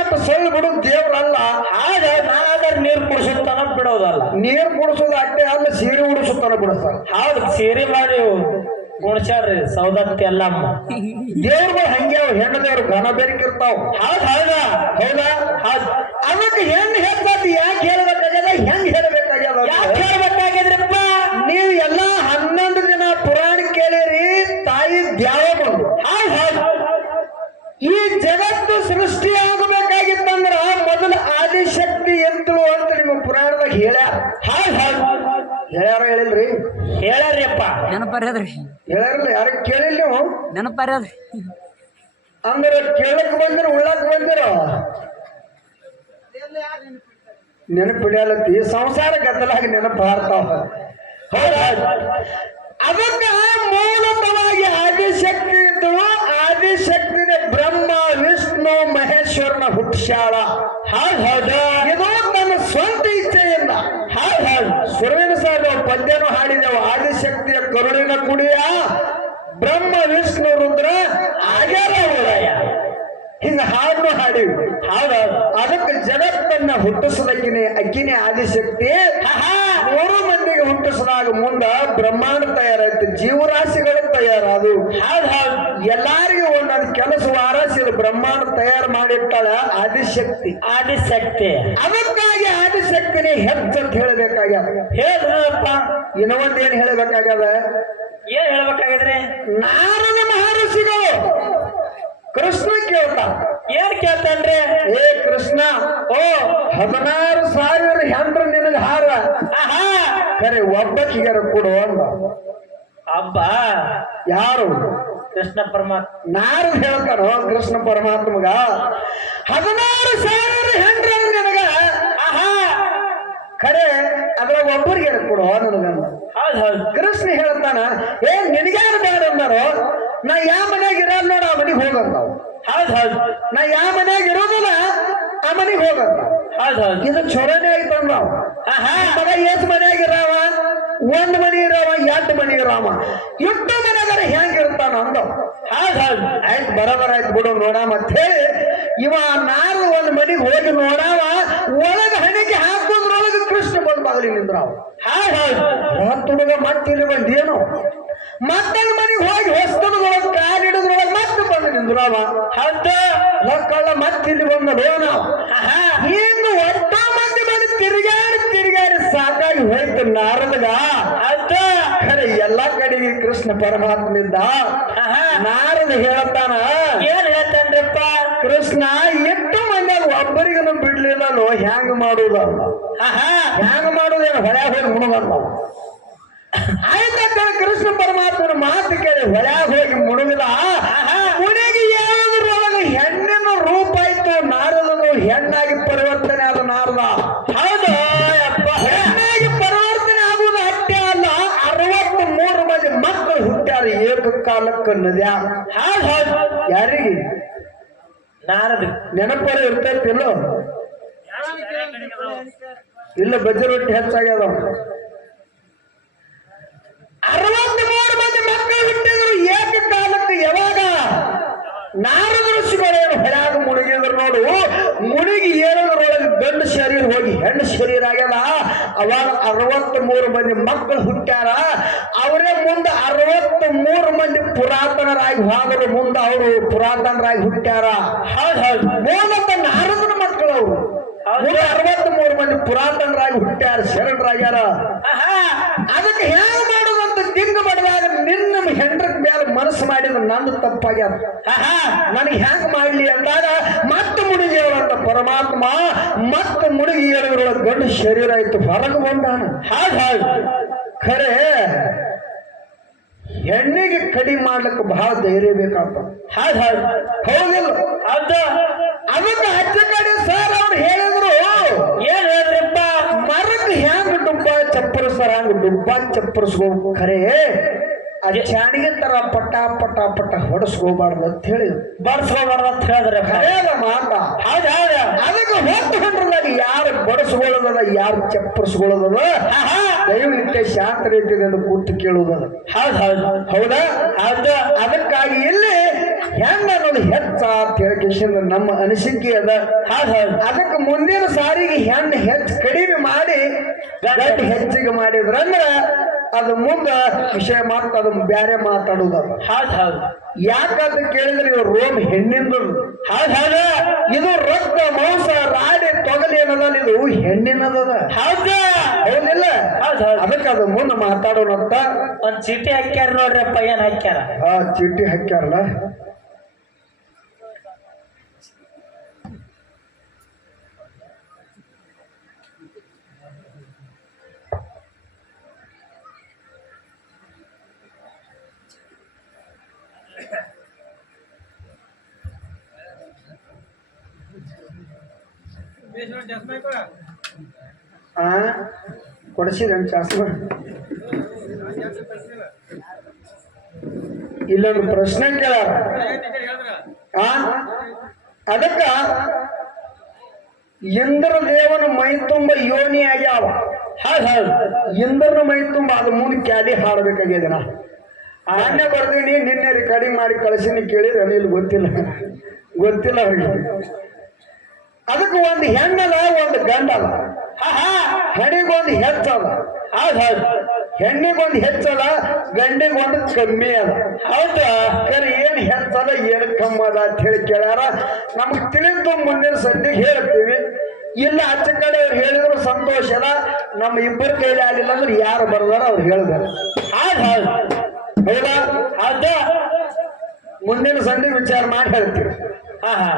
ಅಂತ ಸೊಳ್ಳು ಬಿಡು ದೇವ್ರಲ್ಲ. ನಾನು ನಾನಾದ್ರೆ ನೀರು ಕುಡಿಸುತ್ತಾನ ಬಿಡೋದಲ್ಲ. ನೀರು ಕುಡಿಸೋದು ಅಟ್ಟೆ ಅಲ್ಲ ಸೀರೆ ಉಡಿಸುತ್ತಾನ ಬಿಡಿಸ್ತಾರ ಹೌದು ಸೀರೆ ಮಾಡಿ ಗುಣಚಾರ್ರಿ ಸೌದತ್ತಿ ಎಲ್ಲ ದೇವ್ರುಗಳು ಹಂಗೆ ಅವ್ ಹೆಣ್ಣು ದೇವ್ರು ಘನ ಬೆರಕಿರ್ತಾವ ಹೌದು ಹೌದಾ. ಹೌದಾ? ಹೌದು. ಅದಕ್ಕೆ ಹೆಣ್ಣು ಹೇಳ್ಬಾರ್ದು ಯಾಕೆ ಹೇಳ್ಬೇಕಾಗ್ಯದ? ಹೆಂಗ್ ಹೇಳ್ಬೇಕಾಗ್ಯದ? ಯಾಕೆ ಹೇಳ್ಬೇಕಾಗಿದ್ರಪ್ಪ ನೀವು ಎಲ್ಲಾ ಹನ್ನೊಂದು ದಿನ ಪುರಾಣ ಕೇಳಿರಿ ತಾಯಿ ದ್ಯಾವ ಬಂದು. ಈ ಜಗತ್ತು ಸೃಷ್ಟಿಯಾಗಬೇಕಾಗಿತ್ತಂದ್ರ ಮೊದಲು ಆದಿಶಕ್ತಿ ಎಂತಳು ಅಂತ ನಿಮ್ಮ ಪುರಾಣದಾಗ ಹೇಳ್ಯಾರ. ಹಾಯ್ ಹಾಯ್. ಹೇಳ್ಯಾರ ಹೇಳಿಲ್ರಿ? ಹೇಳರಿಯಪ್ಪ ನೆನಪರ್ಯದ್ರಿ. ಹೇಳ್ಯಾರಲ್ಲ ಯಾರ ಕೇಳಿಲ್ಲ ನೀವು? ನೆನಪರ್ಯದ್ರಿ. ಅಂದ್ರೆ ಕೇಳಕ್ ಬಂದಿರ ಉಳ್ಳಕ್ ಬಂದಿರ? ನೆನಪಿಡ್ಯಾಲತ್ತಿ. ಸಂಸಾರ ಗದ್ದಲಾಗಿ ನೆನಪು ಹಾರ್ತಾವ ಅದಕ್ಕ ಮೂಲತವಾಗಿ ಆದಿಶಕ್ತಿ ಇದ್ದಳು ಆದಿಶಕ್ತಿನೇ ಬ್ರಹ್ಮ, ವಿಷ್ಣು, ಮಹೇಶ್ವರನ ಹುಟ್ಟಿಸ್ಯಾಳ ಹೌದು ಹೌದು ತನ್ನ ಸ್ವಂತ ಇಚ್ಛೆಯಿಂದ. ಹೌದು ಹೌದು ಸುರವಿನ ಸಾಲ ಪದ್ಯನು ಹಾಡಿದೆವು, ಆದಿಶಕ್ತಿಯ ಕರುಣಿನ ಕುಡಿಯ, ಬ್ರಹ್ಮ, ವಿಷ್ಣು, ರುದ್ರ ಆಗ್ಯಾರ ಉದಯ. ಹಿಂಗ ಹಾಡು ಹಾಡಿವಿ ಹಾಡ ಅದಕ್ಕೆ ಜಗತ್ತನ್ನ ಹುಟ್ಟಿಸದಕ್ಕಿನೇ ಅಕ್ಕಿನೇ ಆದಿಶಕ್ತಿ. ಹಾ. ಮುಂದ ಬ್ರಹ್ಮಾಂಡ ತಯಾರಾಯ್ತು ಜೀವರಾಶಿಗಳು ತಯಾರಾದು ಎಲ್ಲಾರಿಗೂ ಒಂದೊಂದು ಕೆಲಸ ವಾರಾಸಿದ ಬ್ರಹ್ಮಾಂಡ ತಯಾರು ಮಾಡಿರ್ತಾಳ ಆದಿಶಕ್ತಿ. ಆದಿಶಕ್ತಿ. ಅದಕ್ಕಾಗಿ ಆದಿಶಕ್ತಿನೇ ಹೆಚ್ಚಂತ ಹೇಳಬೇಕಾಗ್ಯದ. ಹೇಳಪ್ಪ ಇನ್ನೊಂದ್ ಏನ್ ಹೇಳಬೇಕಾಗ್ಯದ? ಏನ್ ಹೇಳ್ಬೇಕಾಗಿದ್ರೆ? ನಾರದ ಮಹರ್ಷಿಗಳು ಕೃಷ್ಣ ಕೇಳ್ತಾನ ಏನ್ ಕೇಳ್ತಾನ್ರಿ? ಏ ಕೃಷ್ಣ ಓ ಹದಿನಾರು ಸಾವಿರ ಹೆಂಡ್ರ ನಿನಗ ಹಾರ. ಖರೆ ಒಬ್ಬಕ್ಕಿಗಾರ ಕೊಡು ಅಂದ. ಅಬ್ಬ! ಯಾರು? ಕೃಷ್ಣ ಪರಮಾತ್ಮ. ನಾರು ಹೇಳ್ತಾರ ಕೃಷ್ಣ ಪರಮಾತ್ಮಗ? ಹದಿನಾರು ಸಾವಿರ ಹೆಂಡ್ರ ನಿನಗ? ಖರೆ ಅದ್ರಾಗ ಒಬ್ಬರಿಗೆ ಕೊಡು ನನಗ ಹೌದ್ ಕೃಷ್ಣ ಹೇಳ್ತಾನ ಏ ನಿನಗ್ಯಾರು ಬೇಡ ಅಂದಾರೋ? ನಾ ಯಾವ ಮನೆಗಿರ ಇರಲ್ಲ ನೋಡ ಆ ಮನೆಗೆ ಹೋಗಂತಾವ್ ಹೌದ್ ಹೌದ್. ನಾ ಯಾವ ಮನ್ಯಾಗ ಇರೋದಿಲ್ಲ ಆ ಮನೆಗೆ ಹೋಗಂತ ಹೌದ್ ಹೌದು. ಇದು ಚೊರನೇ ಆಯ್ತು ಆಹಾ. ಮಗ ಎಷ್ಟ್ ಮನ್ಯಾಗ ಇರಾವ? ಒಂದ್ ಮನಿ ಇರಾವ ಎಂಟ್ ಮನಿ ಇರಾವ. ಎಷ್ಟು ಮನೆಯಾಗ ಹೆಂಗ್ ಇರ್ತಾನ ಅಂದವ್ ಹೌದ್ ಹೌದ್. ಆಯ್ತು ಬರಬರ ಆಯ್ತು ಬಿಡು ನೋಡ ಮತ್ತೆ ಹೇಳಿ. ಇವ ನಾರು ಒಂದ್ ಮನಿಗೆ ಹೋಗಿ ನೋಡಾವ ಒಳಗ ಹಣಿಗೆ ಹಾಕೋದ್ರೊಳಗ ಕೃಷ್ಣ ಬಂದ್ ಬಗಲಿ ನಿಂದ್ರಾವ ಹೌದ್ ಹೌದ್ ಹತ್ತು ಹುಡುಗ ಮತ್ತೆ ಇಲ್ಲಿ ಬಂದೇನು ಮತ್ತೊಂದು ಮನೆಗೆ ಹೋಗಿ ಹೊಸ್ತನದೊಳಗೆ ಕಾಲಿಡದ್ರೊಳಗೆ ಮತ್ತೆ ಬಂದು ನಿಂದ್ರಾವ ಹೌದು. ಲಕ್ಕಳ್ಳ ಮತ್ತೆ ಇಲ್ಲಿ ಬಂದಳು ನಾವು ಇನ್ನು ಒಟ್ಟ ಮಂದಿ ಬಂದು ತಿರುಗಾಡಿ ತಿರುಗಾಡಿ ಸಾಕಾಗಿ ಹೋಯ್ತು ನಾರದಗ. ಹೌದು. ಖರೆ ಎಲ್ಲಾ ಕಡೆಗೆ ಕೃಷ್ಣ ಪರಮಾತ್ಮನಿಂದ ನಾರದ ಹೇಳ್ತಾನ. ಏನ್ ಹೇಳ್ತಾನ್ರಪ್ಪ? ಕೃಷ್ಣ ಎಷ್ಟು ಮಂದಿ ಒಬ್ಬರಿಗೂ ಬಿಡ್ಲಿಲ್ಲ ಹ್ಯಾಂಗ ಮಾಡುದ ಆಹಾ ಮಾಡೋದೇನು ಹೊಳ್ಯಾಗ ಹೋಗಿ ಮುಣಗಂತ ಆಯ್ತ ಕೃಷ್ಣ ಪರಮಾತ್ಮನ ಮಾತು ಕೇಳಿ ಹೊಳ್ಯಾಗ ಹೋಗಿ ಮುಣುಗಿದ? ಮುನಿಗೆ ಯಾವುದ್ರೊಳಗೆ ಹೆಣ್ಣಿನ ರೂಪ ಆಯ್ತು ನಾರದನು ಹೆಣ್ಣಾಗಿ ಪರಿವರ್ತನೆ ಆದ ನಾರದ? ಹೌದು. ಹೆಣ್ಣಾಗಿ ಪರಿವರ್ತನೆ ಆಗುವುದು ಅಷ್ಟೇ ಅಲ್ಲ ಅರವತ್ತು ಮೂರು ಮಂದಿ ಮಕ್ಕಳು ಹುಟ್ಟ್ಯಾರ ಏಕಕಾಲಕ್ಕೆ ನದ್ಯಾ. ಹೌದ್ ನಾರದ ಯಾರಿಗೆ? ನಾರದು ನೆನಪರ ಇರ್ತೈತಿಲ್ಲ ಇಲ್ಲ ಬಜ್ರ ರೊಟ್ಟಿ ಹೆಚ್ಚಾಗ್ಯದ ಅರವತ್ತ್ ಮೂರು ಮಂದಿ ಮಕ್ಕಳು ಹುಟ್ಟಿದ್ರು ಏಕ ಕಾಲಕ್ಕೆ ಯಾವಾಗ? ನಾರದ ಋಷಿಗಳೇನು ಹೊಳ್ಯಾಗ ಮುಳುಗಿದ್ರು ನೋಡು. ಮುಳುಗಿ ಏರೋದ್ರೊಳಗೆ ಗಂಡು ಶರೀರ ಹೋಗಿ ಹೆಣ್ಣು ಶರೀರ ಆಗ್ಯದ. ಅವಾಗ ಅರವತ್ತ್ ಮೂರು ಮಂದಿ ಮಕ್ಕಳು ಹುಟ್ಟ್ಯಾರ. ಅವರೇ ಮುಂದೆ ಅರವತ್ತ್ ಮೂರು ಮಂದಿ ಪುರಾತನರಾಗಿ ಹೋದರು ಮುಂದೆ ಅವರು ಪುರಾತನರಾಗಿ ಹುಟ್ಟ್ಯಾರ. ಹೌದ್ ಹೌದ್ ಮೂಲತಃ ನಾರದನ ಮಕ್ಕಳು ಅವರು ಮುಂದೆ ಅರವತ್ತ್ ಮೂರು ಮಂದಿ ಪುರಾತನರಾಗಿ ಹುಟ್ಟ್ಯಾರ ಶರಣರಾಗ್ಯಾರ. ಅದಕ್ಕೆ ಹೇಳ ಮಾಡುದಂತ ದಿಂಗ ಮಾಡಿದಾಗ ನಿನ್ನ ಹೆಂಡ್ರ ಮೇಲೆ ಮನಸ್ಸು ಮಾಡಿದ ನಂದು ತಪ್ಪಾಗ್ಯಾರ ನನಗೆ ಹೆಂಗ ಮಾಡ್ಲಿ ಅಂದಾಗ ಮತ್ತೆ ಮುಳುಗಿ ಪರಮಾತ್ಮ ಮತ್ತೆ ಮುಳುಗಿ ಹೇಳಿದ್ರೊಳಗೆ ಗಂಡು ಶರೀರ ಇತ್ತು ಹೊರಗೆ ಬಂದಾನ. ಹೌದ್ ಖರೆ ಹೆಣ್ಣಿಗೆ ಕಡಿ ಮಾಡ್ಲಿಕ್ಕೆ ಬಹಳ ಧೈರ್ಯ ಬೇಕಾಗ್ತದೆ. ಹಾಗಾಗಿ ಹೌದ್. ಹೌದಿಲ್ಲ? ಅದ ಅದಕ್ಕೆ ಅಜ್ಜ ಕಡೆ ಸರ್ ಅವ್ರು ಹೇಳಿದ್ರು ಏನ್ ಹೇಳಿದ್ರಿಪ್ಪ ಮರಕ್ಕೆ ಹ್ಯಾಂಗ ಡುಬ್ಬ ಡುಬ್ಬ ಚಪ್ಪರಿಸ್ಕೋಬೇಕು ಖರೆ ಅದೇ ಚಾಣಿಗೆ ತರ ಪಟ ಪಟ್ಟ ಪಟ್ಟ ಹೊಡಸ್ಕೋಬಾರ್ದು ಅಂತ ಹೇಳಿ. ಬಡಿಸ್ಕೋಬಾರ್ದು ಅಂತ ಹೇಳಿದ್ರೆ ಖರೇದ ಮಾತ ಹೌದಾ ಹೌದ್ ಅದಕ್ಕೆ ಹೊತ್ತು ಹೊಂಡ್ರದಾಗ ಯಾರು ಬಡಸ್ಕೊಳ್ಳೋದದ ಯಾರು ಚಪ್ಪರಿಸ್ಕೊಳ್ಳೋದದ ದಯವಿಟ್ಟು ಶಾಂತ ರೀತಿಯಿಂದ ಕೂತು ಕೇಳುವುದದ ಹೌದು ಹೌದು. ಹೌದಾ? ಹೌದು. ಅದಕ್ಕಾಗಿ ಇಲ್ಲಿ ಹೆಂಗ ಅನ್ನೋದು ಹೆಚ್ಚ ಅಂತ ಹೇಳಿ ನಮ್ಮ ಅನಿಸಿಕೆ ಅದ. ಅದಕ್ಕೆ ಮುಂದಿನ ಸಾರಿಗೆ ಹೆಣ್ಣು ಹೆಚ್ಚು ಕಡಿಮೆ ಮಾಡಿ ಗಂಟು ಹೆಚ್ಚಿಗೆ ಮಾಡಿದ್ರಂದ್ರ ಅದ ಮುಂದ ವಿಷಯ ಮಾತು ಅದು ಬ್ಯಾರೆ ಮಾತಾಡುದ ಹೌದ್ ಹೌದು ಯಾಕಂತ ಕೇಳಿದ್ರೆ ಇವ್ರು ರೋಮ್ ಹೆಣ್ಣಿಂದ. ಹೌದ್ ಹೌದು ಇದು ರಕ್ತ ಮಾಂಸ ರಾಡಿ ತೊಗಲಿ ಏನದ ಇದು ಹೆಣ್ಣಿನದ ಹೌದು ಹೌದಿಲ್ಲ? ಹೌದ್ ಹೌದ್ ಅದಕ್ಕೆ ಅದು ಮುಂದೆ ಮಾತಾಡೋಣಂತ. ಒಂದ್ ಚೀಟಿ ಹಾಕ್ಯಾರ ನೋಡ್ರಪ್ಪ ಏನ್ ಹಾಕ್ಯಾರ? ಆ ಚೀಟಿ ಹಾಕ್ಯಾರಲ್ಲ. ಆ ಕೊಡಿಸಿದ ಶಾಸ್ತ್ರ ಇಲ್ಲೊಂದು ಪ್ರಶ್ನೆ ಕೇಳ. ಅದಕ್ಕ ಇಂದ್ರ ದೇವನ ಮೈ ತುಂಬ ಯೋನಿ ಆಗ್ಯಾವ. ಹೌದು ಹೌದು ಇಂದ್ರನ ಮೈ ತುಂಬ ಅದು ಮುಂದೆ ಕ್ಯಾಡಿ ಹಾಡಬೇಕಾಗಿದೆ ನಾ ನಾನೇ ಬರ್ದೀನಿ, ನಿನ್ನೆ ರೆಕಾರ್ಡಿಂಗ್ ಮಾಡಿ ಕಳಿಸಿನಿ ಕೇಳಿದ್ರೆ ಅನಿಲ್ ಗೊತ್ತಿಲ್ಲ. ಗೊತ್ತಿಲ್ಲ ಅವ್ರಿಗೆ. ಅದಕ್ಕೆ ಒಂದು ಹೆಣ್ಣಲ್ಲ, ಒಂದು ಗಂಡಲ್ಲ. ಆಹಾ ಹಣಿಗೊಂದು ಹೆಚ್ಚದ ಹೌದ್ ಹೌದ್ ಹೆಣ್ಣಿಗೊಂದು ಹೆಚ್ಚದ ಗಂಡಿಗೊಂದು ಕಮ್ಮಿ ಅದ ಹೌದಾ? ಕರೆ ಏನು ಹೆಚ್ಚದ ಏನು ಕಮ್ಮಿ ಅದ ಅಂತ ಹೇಳಿ ಕೇಳ್ಯಾರ. ನಮ್ಗೆ ತಿಳಿದು ಮುಂದಿನ ಸದ್ಯಕ್ಕೆ ಹೇಳ್ತೀವಿ. ಇಲ್ಲ ಹಚ್ಚ ಕಡೆ ಅವ್ರು ಹೇಳಿದ್ರು ಸಂತೋಷ ಅದ ನಮ್ಮ ಇಬ್ಬರ ಕೈಲಿ ಆಗಲಿಲ್ಲ ಅಂದ್ರೆ ಯಾರು ಬರ್ದಾರ ಅವ್ರು ಹೇಳಿದಾರೆ. ಹೌದಾ ಹೌದು ಮುಂದಿನ ಸಂಧಿ ವಿಚಾರ ಮಾಡಿ ಹೇಳ್ತೀವಿ. ಹಾ ಹಾ